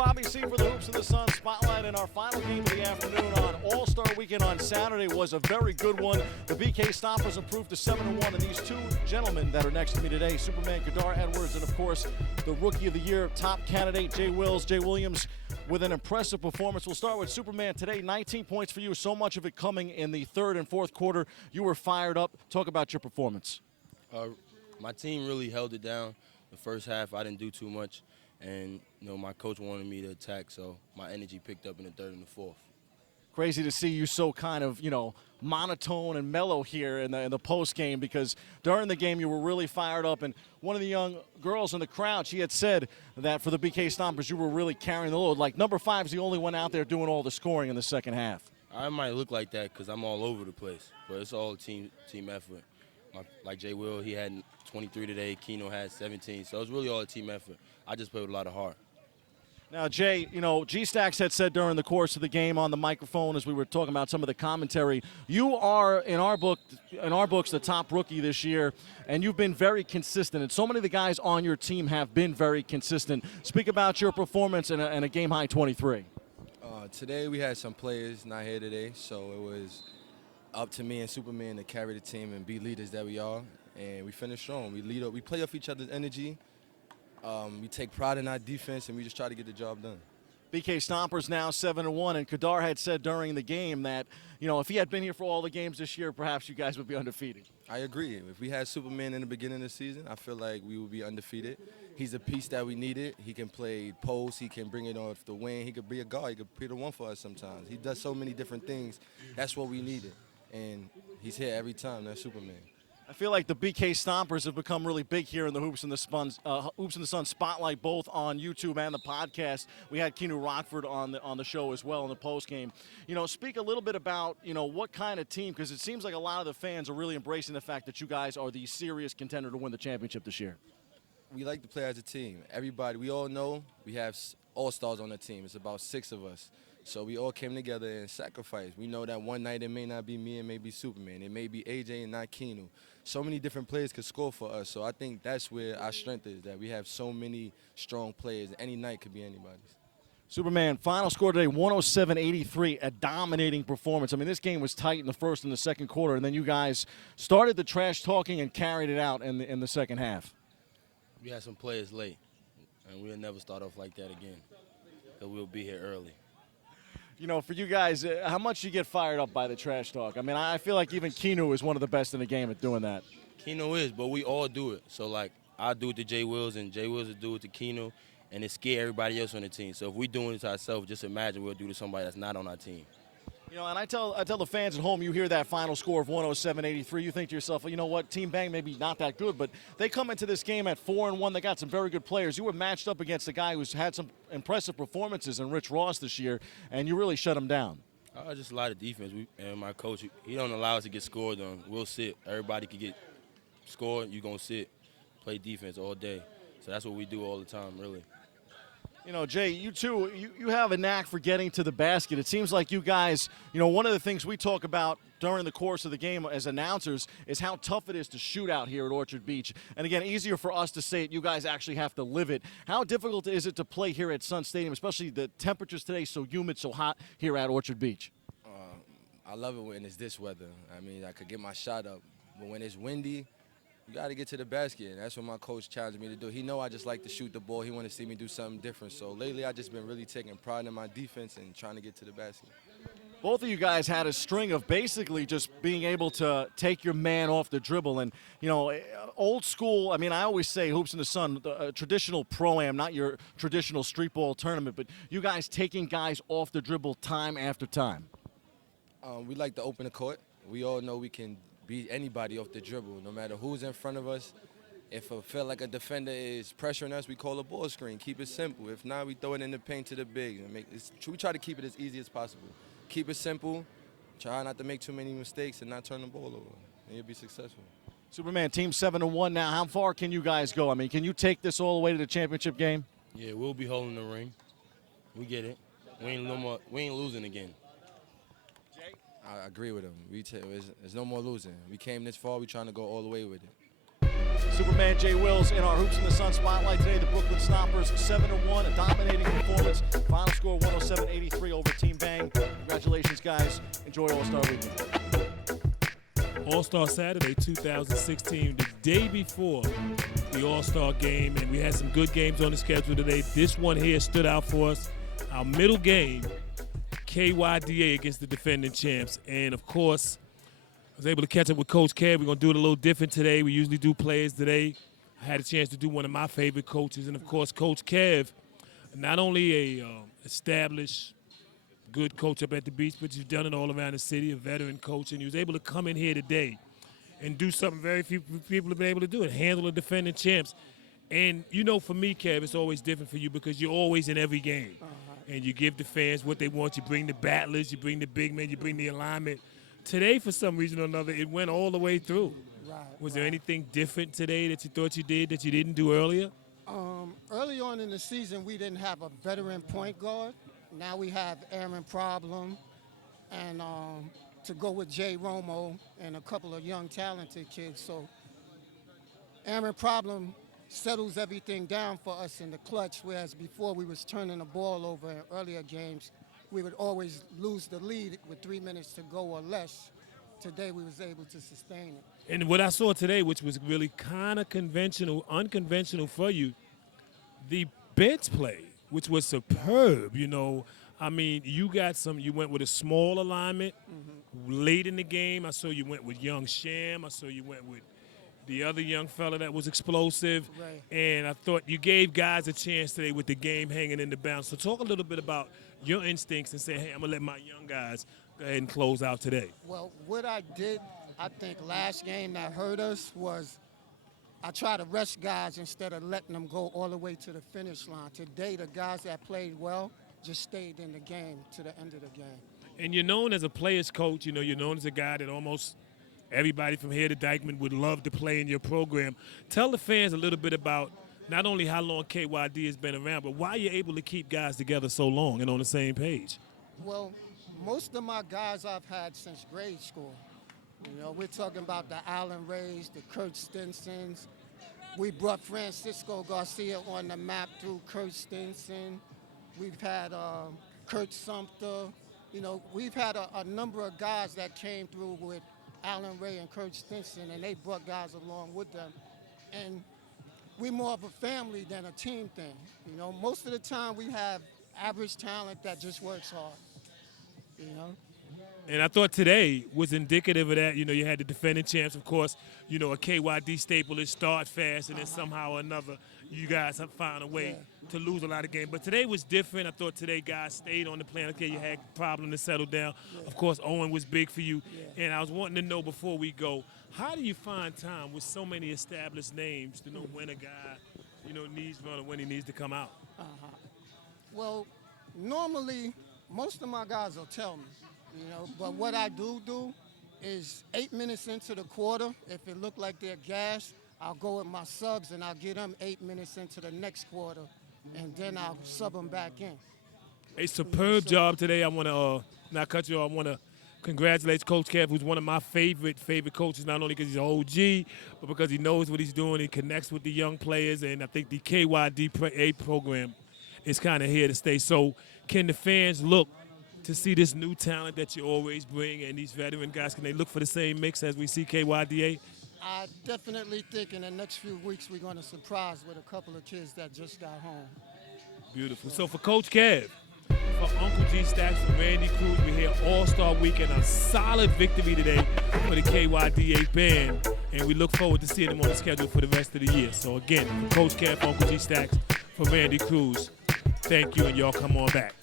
Bobby Cey for the Hoops in the Sun Spotlight, in our final game of the afternoon on All-Star Weekend on Saturday was a very good one. The BK Stompers improved to 7-1, and these two gentlemen that are next to me today, Superman Kedar Edwards, and of course the Rookie of the Year top candidate Jay Williams, with an impressive performance. We'll start with Superman today. 19 points for you, so much of it coming in the third and fourth quarter. You were fired up. Talk about your performance. My team really held it down. The first half, I didn't do too much, and my coach wanted me to attack, so my energy picked up in the third and the fourth. Crazy to see you so kind of, monotone and mellow here in the post game, because during the game you were really fired up. And one of the young girls in the crowd, she had said that for the BK Stompers you were really carrying the load. Like number 5 is the only one out there doing all the scoring in the second half. I might look like that because I'm all over the place, but it's all team effort. Like Jay Will, he had 23 today. Keno had 17, so it's really all a team effort. I just play with a lot of heart. Now, Jay, G-Stacks had said during the course of the game on the microphone as we were talking about some of the commentary, you are, in our books, the top rookie this year, and you've been very consistent. And so many of the guys on your team have been very consistent. Speak about your performance in a game-high 23. Today we had some players not here today, so it was up to me and Superman to carry the team and be leaders that we are. And we finished strong. We lead up. We play off each other's energy. We take pride in our defense, and we just try to get the job done. BK Stompers now 7-1, and Kedar had said during the game that, if he had been here for all the games this year, perhaps you guys would be undefeated. I agree. If we had Superman in the beginning of the season, I feel like we would be undefeated. He's a piece that we needed. He can play post. He can bring it off the wing. He could be a guard. He could be the one for us sometimes. He does so many different things. That's what we needed, and he's here every time. That's Superman. I feel like the BK Stompers have become really big here in the Hoops in the Sun Spotlight, both on YouTube and the podcast. We had Keno Rockford on the show as well in the post game. Speak a little bit about what kind of team, because it seems like a lot of the fans are really embracing the fact that you guys are the serious contender to win the championship this year. We like to play as a team. Everybody, we all know we have all-stars on the team. It's about 6 of us. So we all came together and sacrificed. We know that one night it may not be me, it may be Superman. It may be AJ and not Keno. So many different players could score for us. So I think that's where our strength is, that we have so many strong players. Any night could be anybody's. Superman, final score today, 107-83, a dominating performance. I mean, this game was tight in the first and the second quarter, and then you guys started the trash talking and carried it out in the second half. We had some players late, and we'll never start off like that again, because we'll be here early. For you guys, how much you get fired up by the trash talk? I mean, I feel like even Keno is one of the best in the game at doing that. Keno is, but we all do it. So, I do it to Jay Wills, and Jay Wills will do it to Keno, and it scare everybody else on the team. So if we're doing it to ourselves, just imagine we'll do it to somebody that's not on our team. And I tell the fans at home, you hear that final score of 107-83, you think to yourself, well, you know what, Team Bang maybe not that good, but they come into this game at 4-1. They got some very good players. You were matched up against a guy who's had some impressive performances in Rich Ross this year, and you really shut him down. Just a lot of defense. And my coach, he don't allow us to get scored on. We'll sit. Everybody can get scored. You're going to sit, play defense all day. So that's what we do all the time, really. Jay, you too, you have a knack for getting to the basket. It seems like you guys, one of the things we talk about during the course of the game as announcers is how tough it is to shoot out here at Orchard Beach. And again, easier for us to say it, you guys actually have to live it. How difficult is it to play here at Sun Stadium, especially the temperatures today so humid, so hot here at Orchard Beach? I love it when it's this weather. I mean, I could get my shot up. But when it's windy, you got to get to the basket, and that's what my coach challenged me to do. He know I just like to shoot the ball. He want to see me do something different. So lately, I just been really taking pride in my defense and trying to get to the basket. Both of you guys had a string of basically just being able to take your man off the dribble. And, old school, I mean, I always say Hoops in the Sun, traditional pro-am, not your traditional street ball tournament, but you guys taking guys off the dribble time after time. We like to open the court. We all know we can beat anybody off the dribble, no matter who's in front of us. If I feel like a defender is pressuring us, we call a ball screen. Keep it simple. If not, we throw it in the paint to the bigs. We try to keep it as easy as possible. Keep it simple. Try not to make too many mistakes and not turn the ball over, and you'll be successful. Superman, team 7-1 now. How far can you guys go? I mean, can you take this all the way to the championship game? Yeah, we'll be holding the ring. We get it. We ain't losing again. I agree with him. There's no more losing. We came this far. We're trying to go all the way with it. Superman Jay Wills in our Hoops in the Sun spotlight today. The Brooklyn Stompers 7-1, a dominating performance. Final score 107-83 over Team Bang. Congratulations, guys. Enjoy All-Star Weekend. All-Star Saturday 2016, the day before the All-Star game, and we had some good games on the schedule today. This one here stood out for us. Our middle game, KYDA against the defending champs. And, of course, I was able to catch up with Coach Kev. We're going to do it a little different today. We usually do players today. I had a chance to do one of my favorite coaches. And, of course, Coach Kev, not only a established good coach up at the beach, but you've done it all around the city, a veteran coach, and he was able to come in here today and do something very few people have been able to do, and handle the defending champs. And, you know, for me, Kev, it's always different for you because you're always in every game. And you give the fans what they want. You bring the battlers, you bring the big men, you bring the alignment. Today, for some reason or another, it went all the way through. Was there anything different today that you thought you did that you didn't do earlier? Early on in the season, we didn't have a veteran point guard. Now we have Aaron Problem, and to go with Jay Romo and a couple of young talented kids. So Aaron Problem settles everything down for us in the clutch, whereas before we was turning the ball over in earlier games, we would always lose the lead with 3 minutes to go or less. Today we was able to sustain it. And what I saw today, which was really kind of unconventional for you, the bench play, which was superb, you know. I mean, you went with a small alignment late in the game. I saw you went with young Sham. I saw you went with the other young fella that was explosive. Right. And I thought you gave guys a chance today with the game hanging in the balance. So talk a little bit about your instincts and say, hey, I'm going to let my young guys go ahead and close out today. Well, what I did, I think last game that hurt us was I try to rush guys instead of letting them go all the way to the finish line. Today, the guys that played well just stayed in the game to the end of the game. And you're known as a player's coach. You know, you're known as a guy that almost everybody from here to Dykeman would love to play in your program. Tell the fans a little bit about not only how long KYD has been around, but why you're able to keep guys together so long and on the same page. Well, most of my guys I've had since grade school. You know, we're talking about the Allen Rays, the Kurt Stinsons. We brought Francisco Garcia on the map through Kurt Stinson. We've had Kurt Sumter. You know, we've had a number of guys that came through with Allen Ray and Kurt Stinson, and they brought guys along with them. And we're more of a family than a team thing. You know, most of the time we have average talent that just works hard, you know. And I thought today was indicative of that. You know, you had the defending champs, of course. You know, a KYD staple is start fast, and then somehow or another you guys have found a way to lose a lot of games. But today was different. I thought today guys stayed on the plan. Okay, you had a problem to settle down. Of course, Owen was big for you. And I was wanting to know before we go, how do you find time with so many established names to know when a guy, you know, needs to run or when he needs to come out? Well, normally most of my guys will tell me. You know, but what I do is 8 minutes into the quarter, if it look like they're gassed, I'll go with my subs and I'll get them 8 minutes into the next quarter, and then I'll sub them back in. A superb job today. I want to not cut you off. I want to congratulate Coach Kev, who's one of my favorite coaches, not only because he's an OG, but because he knows what he's doing. He connects with the young players, and I think the KYDA program is kind of here to stay. So can the fans look to see this new talent that you always bring and these veteran guys, can they look for the same mix as we see KYDA? I definitely think in the next few weeks we're going to surprise with a couple of kids that just got home. Beautiful. So for Coach Kev, for Uncle G Stacks, for Randy Cruz, we're here All-Star Weekend, a solid victory today for the KYDA band, and we look forward to seeing them on the schedule for the rest of the year. So again, for Coach Kev, for Uncle G Stacks, for Randy Cruz, thank you, and y'all come on back.